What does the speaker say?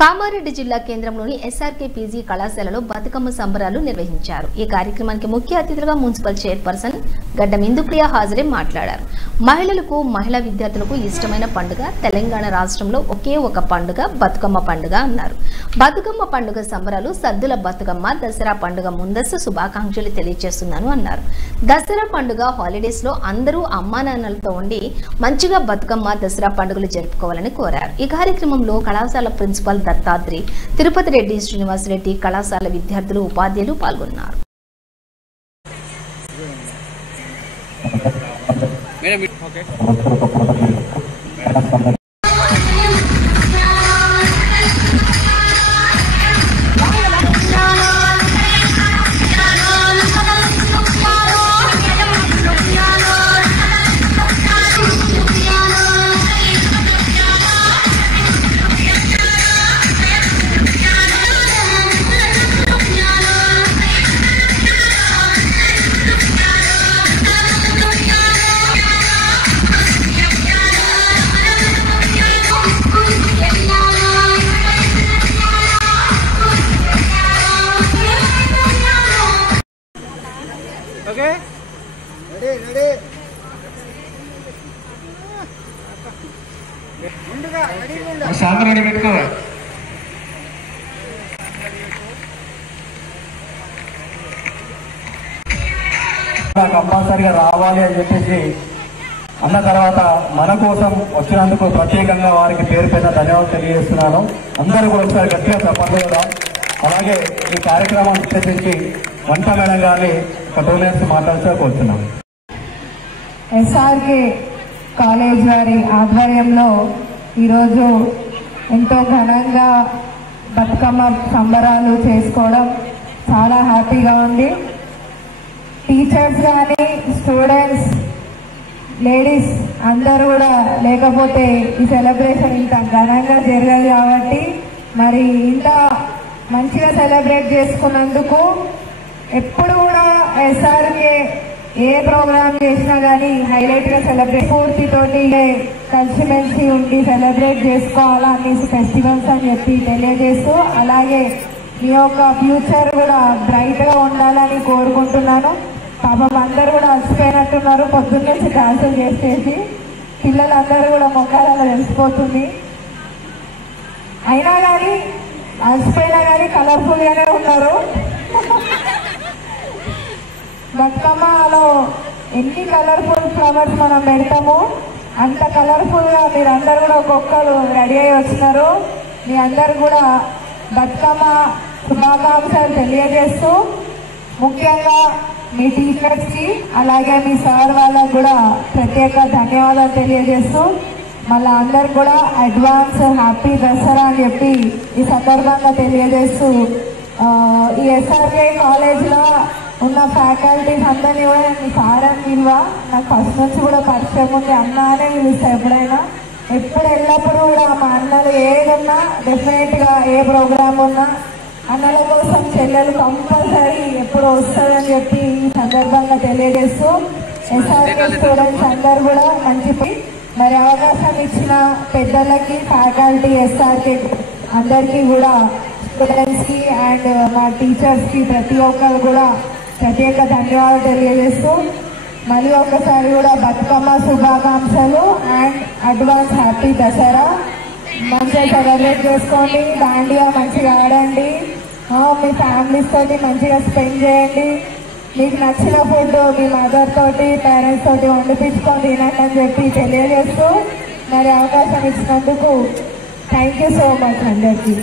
కామారెడ్డి జిల్లా కేంద్రంలోని SRK PG కళాశాలలో బతుకమ్మ సంబరాలు నిర్వహించారు. ఈ కార్యక్రమానికి ముఖ్య అతిథులుగా మున్సిపల్ చైర్పర్సన్ గడ్డం ఇందుప్రియ హాజరై మాట్లాడారు. మహిళలకు, మహిళా విద్యార్థులకు ఇష్టమైన పండుగ తెలంగాణ రాష్ట్రంలో ఒకే ఒక పండుగ బతుకమ్మ పండుగ అన్నారు. బతుకమ్మ పండుగ సంబరాలు సద్దుల బతుకమ్మ దసరా పండుగ ముందస్తు శుభాకాంక్షలు తెలియజేస్తున్నాను అన్నారు. దసరా పండుగ హాలిడేస్ లో అందరూ అమ్మా నాన్నలతో ఉండి మంచిగా బతుకమ్మ దసరా పండుగలు జరుపుకోవాలని కోరారు. ఈ కార్యక్రమంలో కళాశాల ప్రిన్సిపల్ దత్తాత్రి, తిరుపతి రెడ్డి శ్రీనివాస్ రెడ్డి, కళాశాల విద్యార్థులు, ఉపాధ్యాయులు పాల్గొన్నారు. Okay? Ready. సాంద్రని పెట్టుకో. కంపల్సరిగా రావాలి అని చెప్పేసి అన్న తర్వాత మన కోసం వచ్చినందుకు ప్రత్యేకంగా వారికి పేరు పైన ధన్యవాదాలు తెలియజేస్తున్నాను. అందరూ కూడా ఒకసారి గట్టిగా చెప్పండి కదా. అలాగే ఈ కార్యక్రమాన్ని ఉద్దేశించి వంట మేడం గారిని ఒక 2 minutes మాట్లాడుతూ కోరుతున్నాం. ఎస్ఆర్కే కాలేజ్ వారి ఆధ్వర్యంలో ఈరోజు ఎంతో ఘనంగా బతుకమ్మ సంబరాలు చేసుకోవడం చాలా హ్యాపీగా ఉంది. టీచర్స్ కానీ, స్టూడెంట్స్, లేడీస్ అందరూ కూడా లేకపోతే ఈ సెలబ్రేషన్ ఇంత ఘనంగా జరగదు కాబట్టి మరి ఇంత మంచిగా సెలబ్రేట్ చేసుకున్నందుకు ఎప్పుడు కూడా ఎస్ఆర్కే ఏ ప్రోగ్రామ్ చేసినా కానీ హైలైట్ గా సెలబ్రేట్ పూర్తితోటి కలిసిమెలిసి ఉండి సెలబ్రేట్ చేసుకోవాలా అన్ని ఫెస్టివల్స్ అని చెప్పి తెలియజేస్తూ, అలాగే మీ యొక్క ఫ్యూచర్ కూడా బ్రైట్ గా ఉండాలని కోరుకుంటున్నాను. పాపం అందరూ కూడా అలసిపోయినట్టున్నారు పొద్దున్న నుంచి క్లాసులు చేసేసి. పిల్లలందరూ కూడా మొక్కలలో తెలిసిపోతుంది. అయినా కానీ అలసిపోయినా కానీ కలర్ఫుల్ గానే ఉన్నారు. బతుకమ్మలో ఎన్ని కలర్ఫుల్ ఫ్లవర్స్ మనం పెడతాము అంత కలర్ఫుల్ గా మీరందరూ కూడా ఒక్కొక్కరు రెడీ అయ్యి వచ్చినారు. మీ అందరు కూడా బతుకమ్మ శుభాకాంక్షలు తెలియజేస్తూ, ముఖ్యంగా మీ టీచర్స్ కి అలాగే మీ సార్ వాళ్ళకు కూడా ప్రత్యేక ధన్యవాదాలు తెలియజేస్తూ, మళ్ళీ అందరు కూడా అడ్వాన్స్ హ్యాపీ దసరా అని చెప్పి ఈ సందర్భంగా తెలియజేస్తూ, ఈ ఎస్ఆర్కే కాలేజ్ లో ఉన్న ఫ్యాకల్టీస్ అందరినీ కూడా నేను సార్ అని పిలువా. నాకు ఫస్ట్ నుంచి కూడా పరిచయం ఉంది. అన్న అనే పిలుస్తా ఎప్పుడైనా. ఎప్పుడు ఎల్లప్పుడూ కూడా మా అన్నలు ఏదన్నా డెఫినెట్ గా ఏ ప్రోగ్రామ్ ఉన్నా అన్నల కోసం చెల్లెలు కంపల్సరీ ఎప్పుడు వస్తుందని చెప్పి ఈ సందర్భంగా తెలియజేస్తూ, ఎస్ఆర్కే స్టూడెంట్స్ అందరు కూడా మంచి మరి అవకాశం ఇచ్చిన పెద్దలకి, ఫ్యాకల్టీ, ఎస్ఆర్కే అందరికీ కూడా, స్టూడెంట్స్ కి అండ్ మా టీచర్స్ కి ప్రతి ఒక్కరు కూడా ప్రత్యేక ధన్యవాదాలు తెలియజేస్తూ, మళ్ళీ ఒకసారి కూడా బతుకమ్మ శుభాకాంక్షలు అండ్ అడ్వాన్స్ హ్యాపీ దసరా. మంచిగా సెలబ్రేట్ చేసుకోండి, దాండియా మంచిగా ఆడండి, మీ ఫ్యామిలీస్ తోటి మంచిగా స్పెండ్ చేయండి. మీకు నచ్చిన ఫుడ్ మీ మదర్ తోటి, పేరెంట్స్ తోటి వండిపించుకొని తినండి అని చెప్పి తెలియజేస్తూ, మరి అవకాశం ఇచ్చినందుకు థ్యాంక్ యూ సో మచ్ అందరికీ.